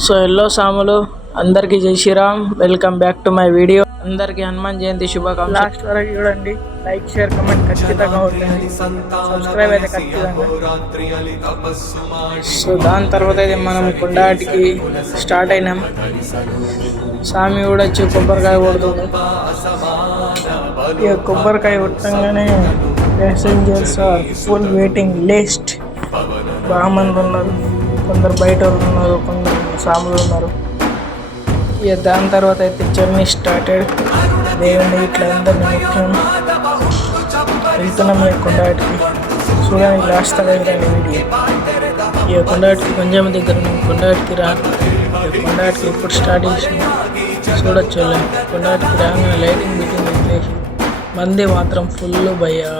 So hello సాములు, అందరికీ జై Shriram. Welcome back to my video. అందరికీ హనుమాన్ జయంతి శుభాకాంక్షలు. లాస్ట్ వరకు చూడండి, లైక్ షేర్ కమెంట్ ఖచ్చితంగా ఉంటుంది. సబ్స్క్రైబ్ అయితే ఖచ్చితంగా. సో దాని తర్వాత అయితే మనం కొండాటికి స్టార్ట్ అయినాం. స్వామి కూడా వచ్చి కొబ్బరికాయ కొడుతుంది. ఇక కొబ్బరికాయ కొట్టంగానే passengers are full waiting list. బాగా మంది ఉన్నారు, కొందరు బయట ఉన్నారు, కొందరు సాములు ఉన్నారు. ఇక దాని తర్వాత అయితే జర్నీ స్టార్టెడ్. దేవుని ఇట్లా అందరినీ ముఖ్యం వెళ్తున్నాం ఇక కొండాటికి. చూడండి లాస్ట్ దగ్గర వీడియో. ఇక కొండాటికి పంజాబ్ దగ్గర ఉన్నాం. కొండాటికి కొండాటికి ఎప్పుడు స్టార్ట్ చేసినాం చూడొచ్చు. కొండాటికి రాగానే లైటింగ్ బిట్టింగ్ వదిలేసి మంది మాత్రం ఫుల్ భయ్యా.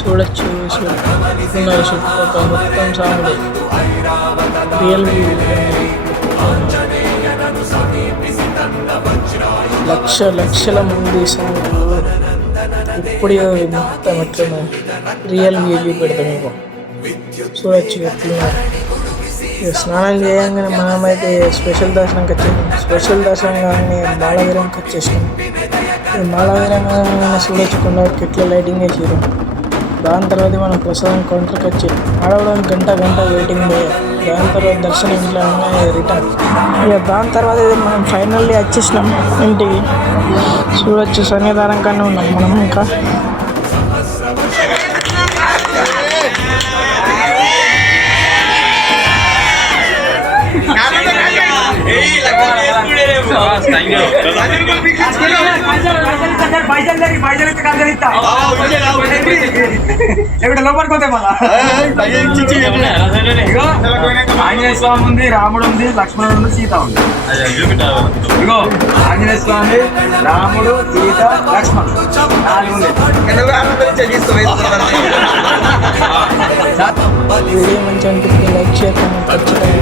చూడొచ్చు ఉన్నారు చుట్టుపక్కల మొత్తం సాములు. రియల్ లక్షల మంది సాములు. ఇప్పుడు మొత్తం ఎట్లున్నా రియల్ వ్యూ పెడతాం. మీకు చూడొచ్చు ఎట్లున్నారు. స్నానం చేయగానే మనమైతే స్పెషల్ దర్శనంకి వచ్చాము. స్పెషల్ దర్శనం కానీ మాళవీరంకి వచ్చేసాం. మాళవీరంగా చూడొచ్చు కొండకి ఎట్లా లైటింగ్ వేసారు. దాని తర్వాత మనం ప్రసాదం కౌంటర్కి వచ్చి ఆడవడానికి గంట వెయిటింగ్ పోయాం. దాని తర్వాత దర్శనం ఇంట్లో రిటర్న్. ఇక దాని తర్వాత మనం ఫైనల్లీ వచ్చేసినాం ఇంటికి. చూడొచ్చు సన్నిధానం కానీ ఉన్నాం మనం. ఇంకా ఆంజనేయ స్వామి ఉంది, రాముడు ఉంది, లక్ష్మణుడు ఉంది, సీత ఉంది. ఇగో ఆంజనేయ స్వామి, రాముడు, సీత, లక్ష్మణుడు 4 ఉంది. వీడియో మంచి అనిపిస్తుంది. లైక్ షేర్ కామెంట్ ఖచ్చితంగా.